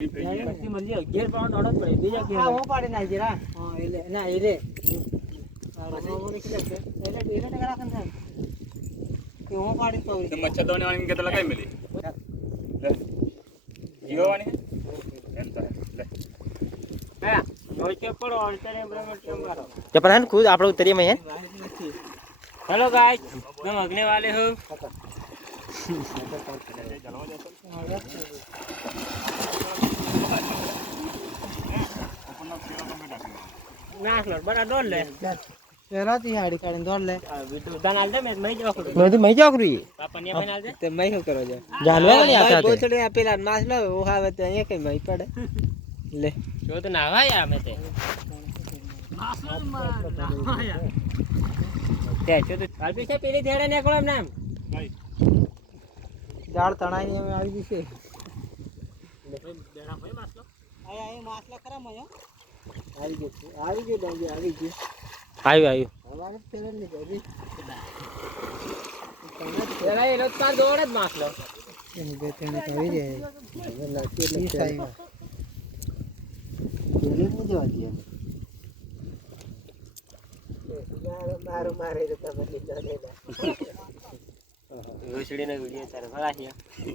પછી મળીએ 11 pound order પડે બીજા કે હા હું પાડી નાખી જરા હા એટલે ના એટલે એટલે ટકા રાખન થાય કે હું પાડી તો મચ્છર દોને વાળી કે તલા કઈ મિલી લે જીઓ વાળી એમ તો લે હા જોઈ કે પડો અડચણે બ્રહ્મટ મારો કે પણ ખુદ આપણે ઉતરીએ મેં हेलो गाइस हम अगने वाले हो नाच लो बड़ा डोल ले तेरा ती हाड़ी काढून डोल ले दनाल दे मैं जाऊ करू मैं तो मैं जाऊ करू पापा ने बनाल दे ते मैं करो जा जानवा नहीं आता बोचड़े पेला माछ लो वो हावे ते ये कई मई पड़े ले जो तो नावा या मैं ते माछ मार તે જો તો અલ્પી છે પેલી ધેડે નીકળો એમ નામ ઝાડ તણાઈ અમે આવી ગઈ છે દેણા ભાઈ માસલો આય માસલો ખરા મયો આવી ગયો ડાંગી આવી ગયો આવ્યું હવારે પેલે ની ગઈ તેરા એ લોટ પાર દોડે જ માસલો એની બે તેને આવી જાય હવે લાગી એટલે સાઈમાં પેલે ની જવાતી મારો મારે તો તમે લીધા લેલા ઘોસડીને વિડિયો તારે ભરાશે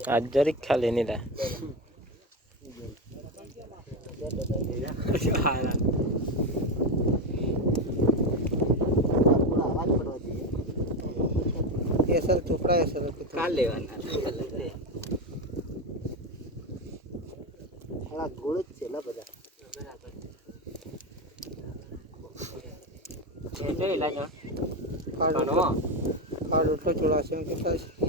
આજ જરીક ખાલી નહીં લા એસર ટુકડા એસર કાલ લેવાના હાલા ગોળ જ છે લા બધા કાઢો તો ચોળાશે કેટલા છે